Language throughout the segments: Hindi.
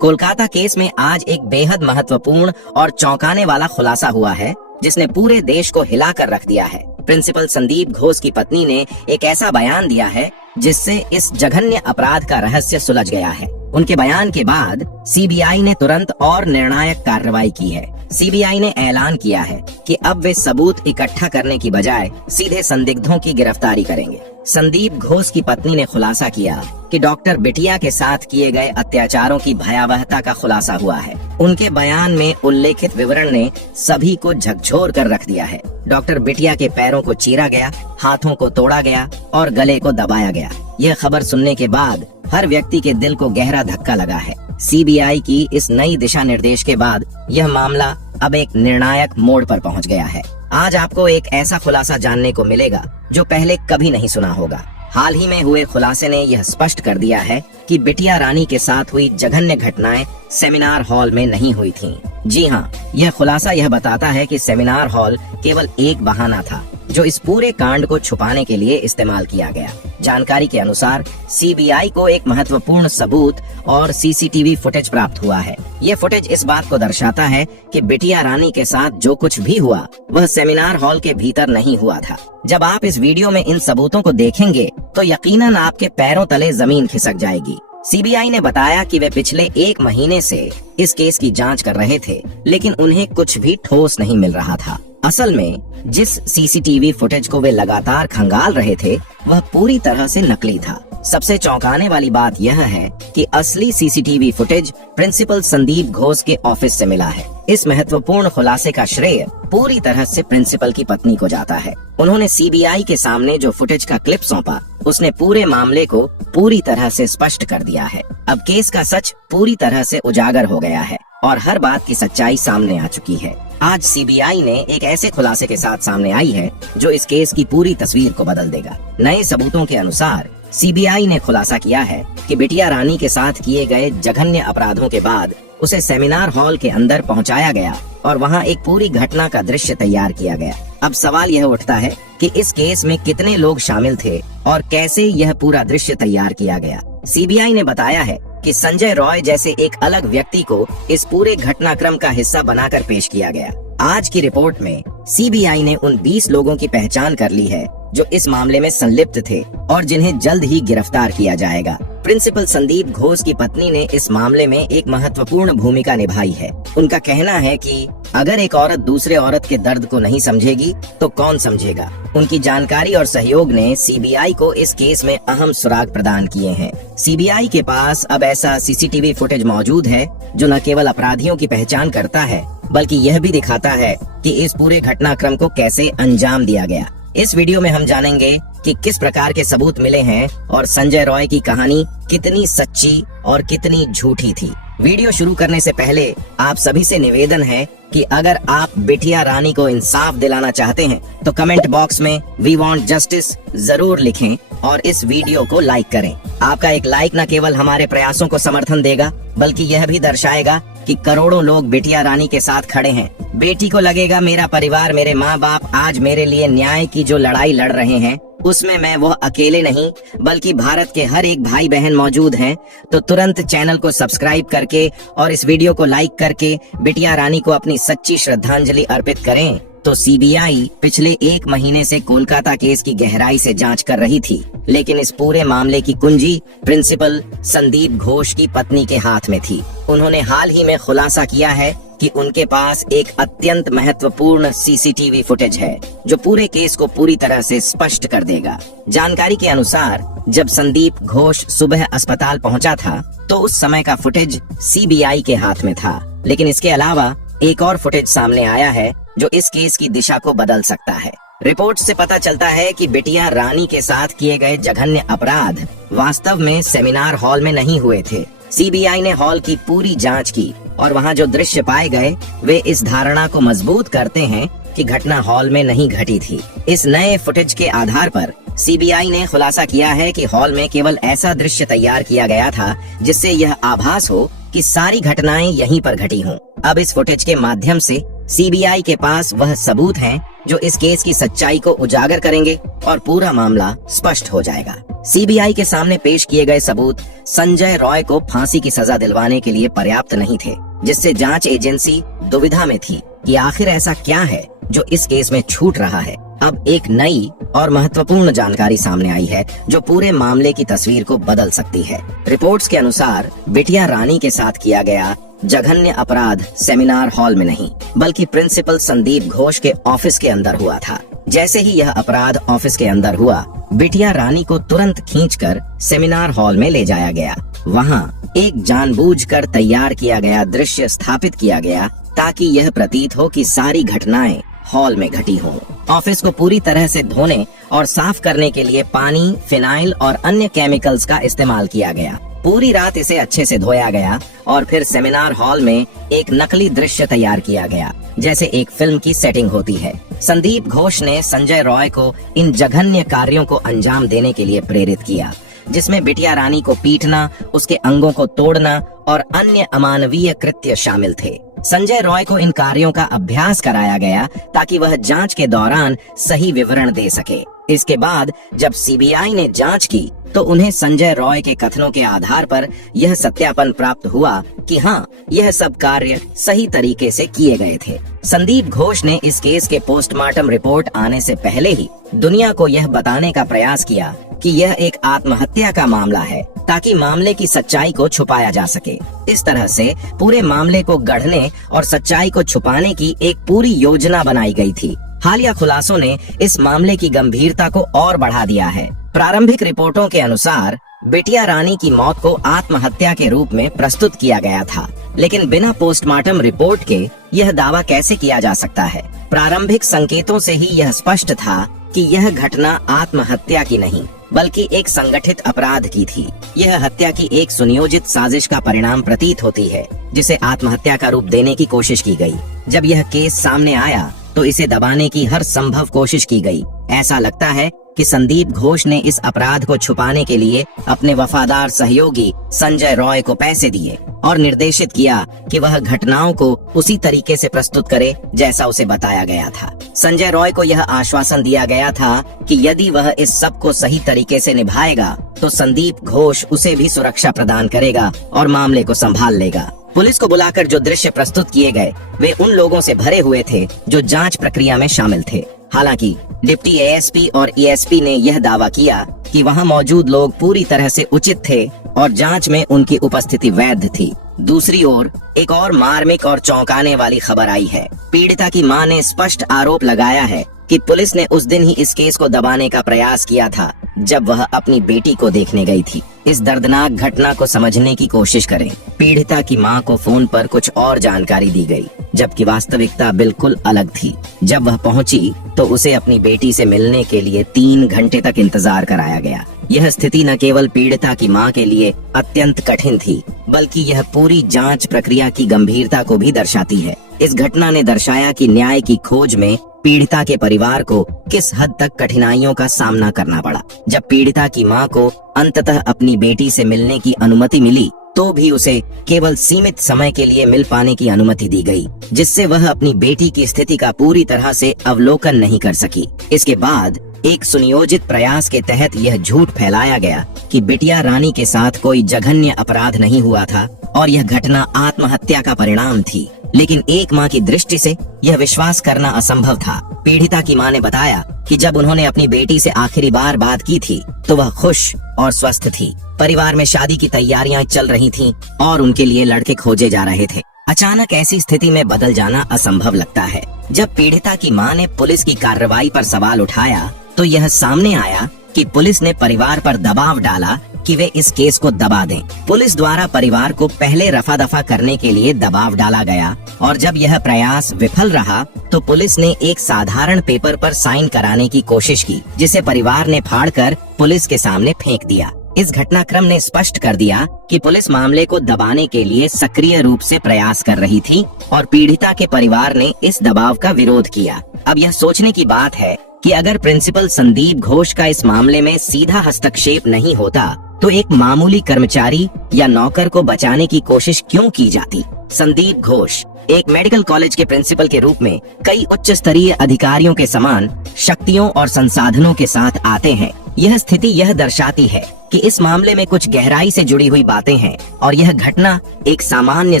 कोलकाता केस में आज एक बेहद महत्वपूर्ण और चौंकाने वाला खुलासा हुआ है जिसने पूरे देश को हिलाकर रख दिया है। प्रिंसिपल संदीप घोष की पत्नी ने एक ऐसा बयान दिया है जिससे इस जघन्य अपराध का रहस्य सुलझ गया है। उनके बयान के बाद सीबीआई ने तुरंत और निर्णायक कार्रवाई की है। सीबीआई ने ऐलान किया है कि अब वे सबूत इकट्ठा करने की बजाय सीधे संदिग्धों की गिरफ्तारी करेंगे। संदीप घोष की पत्नी ने खुलासा किया कि डॉक्टर बिटिया के साथ किए गए अत्याचारों की भयावहता का खुलासा हुआ है। उनके बयान में उल्लेखित विवरण ने सभी को झकझोर कर रख दिया है। डॉक्टर बिटिया के पैरों को चीरा गया, हाथों को तोड़ा गया और गले को दबाया गया। यह खबर सुनने के बाद हर व्यक्ति के दिल को गहरा धक्का लगा है। सीबीआई की इस नई दिशा निर्देश के बाद यह मामला अब एक निर्णायक मोड़ पर पहुंच गया है। आज आपको एक ऐसा खुलासा जानने को मिलेगा जो पहले कभी नहीं सुना होगा। हाल ही में हुए खुलासे ने यह स्पष्ट कर दिया है कि बिटिया रानी के साथ हुई जघन्य घटनाएं सेमिनार हॉल में नहीं हुई थीं। जी हाँ, यह खुलासा यह बताता है कि सेमिनार हॉल केवल एक बहाना था जो इस पूरे कांड को छुपाने के लिए इस्तेमाल किया गया। जानकारी के अनुसार सीबीआई को एक महत्वपूर्ण सबूत और सीसीटीवी फुटेज प्राप्त हुआ है। ये फुटेज इस बात को दर्शाता है कि बिटिया रानी के साथ जो कुछ भी हुआ वह सेमिनार हॉल के भीतर नहीं हुआ था। जब आप इस वीडियो में इन सबूतों को देखेंगे तो यकीनन आपके पैरों तले जमीन खिसक जाएगी। सीबीआई ने बताया कि वे पिछले 1 महीने से इस केस की जांच कर रहे थे, लेकिन उन्हें कुछ भी ठोस नहीं मिल रहा था। असल में जिस सीसीटीवी फुटेज को वे लगातार खंगाल रहे थे वह पूरी तरह से नकली था। सबसे चौंकाने वाली बात यह है कि असली CCTV footage principal Sandeep Ghosh के ऑफिस से मिला है। इस महत्वपूर्ण खुलासे का श्रेय पूरी तरह से प्रिंसिपल की पत्नी को जाता है। उन्होंने सीबीआई के सामने जो फुटेज का क्लिप सौंपा उसने पूरे मामले को पूरी तरह से स्पष्ट कर दिया है। अब केस का सच पूरी तरह से उजागर हो गया है और हर बात की सच्चाई सामने आ चुकी है। आज सीबीआई ने एक ऐसे खुलासे के साथ सामने आई है जो इस केस की पूरी तस्वीर को बदल देगा। नए सबूतों के अनुसार सीबीआई ने खुलासा किया है कि बिटिया रानी के साथ किए गए जघन्य अपराधों के बाद उसे सेमिनार हॉल के अंदर पहुंचाया गया और वहां एक पूरी घटना का दृश्य तैयार किया गया। अब सवाल यह उठता है कि इस केस में कितने लोग शामिल थे और कैसे यह पूरा दृश्य तैयार किया गया। सीबीआई ने बताया है कि संजय रॉय जैसे एक अलग व्यक्ति को इस पूरे घटनाक्रम का हिस्सा बनाकर पेश किया गया। आज की रिपोर्ट में सीबीआई ने उन 20 लोगों की पहचान कर ली है जो इस मामले में संलिप्त थे और जिन्हें जल्द ही गिरफ्तार किया जाएगा। प्रिंसिपल संदीप घोष की पत्नी ने इस मामले में एक महत्वपूर्ण भूमिका निभाई है। उनका कहना है कि अगर एक औरत दूसरे औरत के दर्द को नहीं समझेगी तो कौन समझेगा। उनकी जानकारी और सहयोग ने सीबीआई को इस केस में अहम सुराग प्रदान किए हैं। सीबीआई के पास अब ऐसा सीसीटीवी फुटेज मौजूद है जो न केवल अपराधियों की पहचान करता है बल्कि यह भी दिखाता है कि इस पूरे घटनाक्रम को कैसे अंजाम दिया गया। इस वीडियो में हम जानेंगे कि किस प्रकार के सबूत मिले हैं और संजय रॉय की कहानी कितनी सच्ची और कितनी झूठी थी। वीडियो शुरू करने से पहले आप सभी से निवेदन है कि अगर आप बिटिया रानी को इंसाफ दिलाना चाहते हैं तो कमेंट बॉक्स में वी वांट जस्टिस जरूर लिखें और इस वीडियो को लाइक करें। आपका एक लाइक न केवल हमारे प्रयासों को समर्थन देगा बल्कि यह भी दर्शाएगा कि करोड़ों लोग बिटिया रानी के साथ खड़े हैं। बेटी को लगेगा मेरा परिवार, मेरे माँ बाप आज मेरे लिए न्याय की जो लड़ाई लड़ रहे हैं उसमें मैं वो अकेले नहीं बल्कि भारत के हर एक भाई बहन मौजूद हैं। तो तुरंत चैनल को सब्सक्राइब करके और इस वीडियो को लाइक करके बिटिया रानी को अपनी सच्ची श्रद्धांजलि अर्पित करें। तो सीबीआई पिछले 1 महीने से कोलकाता केस की गहराई से जांच कर रही थी, लेकिन इस पूरे मामले की कुंजी प्रिंसिपल संदीप घोष की पत्नी के हाथ में थी। उन्होंने हाल ही में खुलासा किया है कि उनके पास एक अत्यंत महत्वपूर्ण सीसीटीवी फुटेज है जो पूरे केस को पूरी तरह से स्पष्ट कर देगा। जानकारी के अनुसार जब संदीप घोष सुबह अस्पताल पहुंचा था तो उस समय का फुटेज सीबीआई के हाथ में था, लेकिन इसके अलावा एक और फुटेज सामने आया है जो इस केस की दिशा को बदल सकता है। रिपोर्ट से पता चलता है कि बिटिया रानी के साथ किए गए जघन्य अपराध वास्तव में सेमिनार हॉल में नहीं हुए थे। सीबीआई ने हॉल की पूरी जांच की और वहां जो दृश्य पाए गए वे इस धारणा को मजबूत करते हैं कि घटना हॉल में नहीं घटी थी। इस नए फुटेज के आधार पर सीबीआई ने खुलासा किया है कि हॉल में केवल ऐसा दृश्य तैयार किया गया था जिससे यह आभास हो कि सारी घटनाएं यहीं पर घटी हों। अब इस फुटेज के माध्यम से सीबीआई के पास वह सबूत हैं जो इस केस की सच्चाई को उजागर करेंगे और पूरा मामला स्पष्ट हो जाएगा। सीबीआई के सामने पेश किए गए सबूत संजय रॉय को फांसी की सजा दिलवाने के लिए पर्याप्त नहीं थे, जिससे जांच एजेंसी दुविधा में थी कि आखिर ऐसा क्या है जो इस केस में छूट रहा है। अब एक नई और महत्वपूर्ण जानकारी सामने आई है जो पूरे मामले की तस्वीर को बदल सकती है। रिपोर्ट्स के अनुसार बिटिया रानी के साथ किया गया जघन्य अपराध सेमिनार हॉल में नहीं, बल्कि प्रिंसिपल संदीप घोष के ऑफिस के अंदर हुआ था। जैसे ही यह अपराध ऑफिस के अंदर हुआ, बिटिया रानी को तुरंत खींचकर सेमिनार हॉल में ले जाया गया। वहां एक जानबूझकर तैयार किया गया दृश्य स्थापित किया गया ताकि यह प्रतीत हो कि सारी घटनाएं हॉल में घटी हों। ऑफिस को पूरी तरह से धोने और साफ करने के लिए पानी, फिनाइल और अन्य केमिकल्स का इस्तेमाल किया गया। पूरी रात इसे अच्छे से धोया गया और फिर सेमिनार हॉल में एक नकली दृश्य तैयार किया गया, जैसे एक फिल्म की सेटिंग होती है। संदीप घोष ने संजय रॉय को इन जघन्य कार्यों को अंजाम देने के लिए प्रेरित किया, जिसमें बिटिया रानी को पीटना, उसके अंगों को तोड़ना और अन्य अमानवीय कृत्य शामिल थे। संजय रॉय को इन कार्यों का अभ्यास कराया गया ताकि वह जांच के दौरान सही विवरण दे सके। इसके बाद जब सीबीआई ने जांच की तो उन्हें संजय रॉय के कथनों के आधार पर यह सत्यापन प्राप्त हुआ कि हाँ, यह सब कार्य सही तरीके से किए गए थे। संदीप घोष ने इस केस के पोस्टमार्टम रिपोर्ट आने से पहले ही दुनिया को यह बताने का प्रयास किया कि यह एक आत्महत्या का मामला है, ताकि मामले की सच्चाई को छुपाया जा सके। इस तरह से पूरे मामले को गढ़ने और सच्चाई को छुपाने की एक पूरी योजना बनाई गई थी। हालिया खुलासों ने इस मामले की गंभीरता को और बढ़ा दिया है। प्रारंभिक रिपोर्टों के अनुसार बिटिया रानी की मौत को आत्महत्या के रूप में प्रस्तुत किया गया था, लेकिन बिना पोस्टमार्टम रिपोर्ट के यह दावा कैसे किया जा सकता है? प्रारंभिक संकेतों से ही यह स्पष्ट था कि यह घटना आत्महत्या की नहीं, बल्कि एक संगठित अपराध की थी। यह हत्या की एक सुनियोजित साजिश का परिणाम प्रतीत होती है, जिसे आत्महत्या का रूप देने की कोशिश की गई। जब यह केस सामने आया तो इसे दबाने की हर संभव कोशिश की गई। ऐसा लगता है कि संदीप घोष ने इस अपराध को छुपाने के लिए अपने वफादार सहयोगी संजय रॉय को पैसे दिए और निर्देशित किया कि वह घटनाओं को उसी तरीके से प्रस्तुत करे जैसा उसे बताया गया था। संजय रॉय को यह आश्वासन दिया गया था कि यदि वह इस सब को सही तरीके से निभाएगा तो संदीप घोष उसे भी सुरक्षा प्रदान करेगा और मामले को संभाल लेगा। पुलिस को बुलाकर जो दृश्य प्रस्तुत किए गए वे उन लोगों से भरे हुए थे जो जांच प्रक्रिया में शामिल थे। हालांकि डिप्टी एएसपी और ईएसपी ने यह दावा किया कि वहां मौजूद लोग पूरी तरह से उचित थे और जांच में उनकी उपस्थिति वैध थी। दूसरी ओर एक और मार्मिक और चौंकाने वाली खबर आई है। पीड़िता की मां ने स्पष्ट आरोप लगाया है कि पुलिस ने उस दिन ही इस केस को दबाने का प्रयास किया था जब वह अपनी बेटी को देखने गई थी। इस दर्दनाक घटना को समझने की कोशिश करें। पीड़िता की मां को फोन पर कुछ और जानकारी दी गई, जबकि वास्तविकता बिल्कुल अलग थी। जब वह पहुंची तो उसे अपनी बेटी से मिलने के लिए 3 घंटे तक इंतजार कराया गया। यह स्थिति न केवल पीड़िता की मां के लिए अत्यंत कठिन थी, बल्कि यह पूरी जांच प्रक्रिया की गंभीरता को भी दर्शाती है। इस घटना ने दर्शाया कि न्याय की खोज में पीड़िता के परिवार को किस हद तक कठिनाइयों का सामना करना पड़ा। जब पीड़िता की मां को अंततः अपनी बेटी से मिलने की अनुमति मिली तो भी उसे केवल सीमित समय के लिए मिल पाने की अनुमति दी गई, जिससे वह अपनी बेटी की स्थिति का पूरी तरह से अवलोकन नहीं कर सकी। इसके बाद एक सुनियोजित प्रयास के तहत यह झूठ फैलाया गया कि बिटिया रानी के साथ कोई जघन्य अपराध नहीं हुआ था और यह घटना आत्महत्या का परिणाम थी। लेकिन एक मां की दृष्टि से यह विश्वास करना असंभव था। पीड़िता की मां ने बताया कि जब उन्होंने अपनी बेटी से आखिरी बार बात की थी तो वह खुश और स्वस्थ थी। परिवार में शादी की तैयारियां चल रही थीं और उनके लिए लड़के खोजे जा रहे थे। अचानक ऐसी स्थिति में बदल जाना असंभव लगता है। जब पीड़िता की मां ने पुलिस की कार्रवाई पर सवाल उठाया तो यह सामने आया कि पुलिस ने परिवार पर दबाव डाला कि वे इस केस को दबा दें। पुलिस द्वारा परिवार को पहले रफा दफा करने के लिए दबाव डाला गया और जब यह प्रयास विफल रहा तो पुलिस ने एक साधारण पेपर पर साइन कराने की कोशिश की, जिसे परिवार ने फाड़कर पुलिस के सामने फेंक दिया। इस घटनाक्रम ने स्पष्ट कर दिया कि पुलिस मामले को दबाने के लिए सक्रिय रूप से प्रयास कर रही थी और पीड़िता के परिवार ने इस दबाव का विरोध किया। अब यह सोचने की बात है कि अगर प्रिंसिपल संदीप घोष का इस मामले में सीधा हस्तक्षेप नहीं होता तो एक मामूली कर्मचारी या नौकर को बचाने की कोशिश क्यों की जाती? संदीप घोष एक मेडिकल कॉलेज के प्रिंसिपल के रूप में कई उच्च स्तरीय अधिकारियों के समान शक्तियों और संसाधनों के साथ आते हैं। यह स्थिति यह दर्शाती है कि इस मामले में कुछ गहराई से जुड़ी हुई बातें हैं और यह घटना एक सामान्य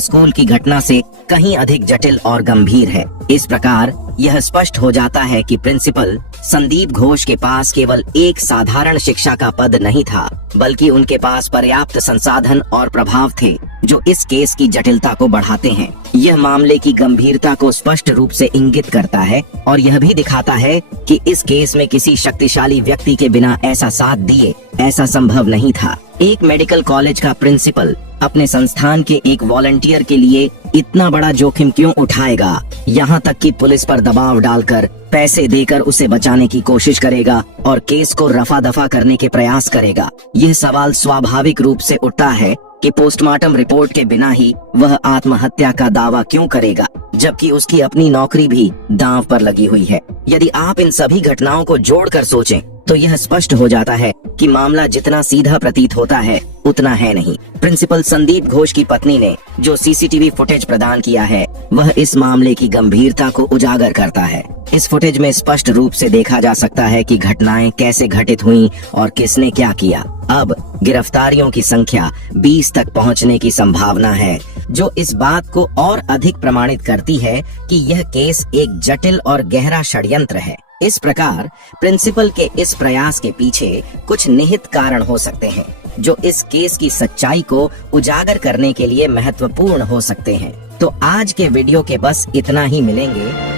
स्कूल की घटना से कहीं अधिक जटिल और गंभीर है। इस प्रकार यह स्पष्ट हो जाता है कि प्रिंसिपल संदीप घोष के पास केवल एक साधारण शिक्षा का पद नहीं था, बल्कि उनके पास पर्याप्त संसाधन और प्रभाव थे जो इस केस की जटिलता को बढ़ाते हैं। यह मामले की गंभीरता को स्पष्ट रूप से इंगित करता है और यह भी दिखाता है कि इस केस में किसी शक्तिशाली व्यक्ति के बिना ऐसा साथ दिए ऐसा संभव नहीं था। एक मेडिकल कॉलेज का प्रिंसिपल अपने संस्थान के एक वॉलंटियर के लिए इतना बड़ा जोखिम क्यों उठाएगा, यहाँ तक कि पुलिस पर दबाव डालकर पैसे देकर उसे बचाने की कोशिश करेगा और केस को रफा दफा करने के प्रयास करेगा। यह सवाल स्वाभाविक रूप से उठता है कि पोस्टमार्टम रिपोर्ट के बिना ही वह आत्महत्या का दावा क्यों करेगा, जबकि उसकी अपनी नौकरी भी दांव पर लगी हुई है। यदि आप इन सभी घटनाओं को जोड़कर सोचें तो यह स्पष्ट हो जाता है कि मामला जितना सीधा प्रतीत होता है उतना है नहीं। प्रिंसिपल संदीप घोष की पत्नी ने जो सीसीटीवी फुटेज प्रदान किया है वह इस मामले की गंभीरता को उजागर करता है। इस फुटेज में स्पष्ट रूप से देखा जा सकता है कि घटनाएं कैसे घटित हुईं और किसने क्या किया। अब गिरफ्तारियों की संख्या 20 तक पहुंचने की संभावना है, जो इस बात को और अधिक प्रमाणित करती है कि यह केस एक जटिल और गहरा षड्यंत्र है। इस प्रकार प्रिंसिपल के इस प्रयास के पीछे कुछ निहित कारण हो सकते हैं जो इस केस की सच्चाई को उजागर करने के लिए महत्वपूर्ण हो सकते हैं। तो आज के वीडियो के बस इतना ही, मिलेंगे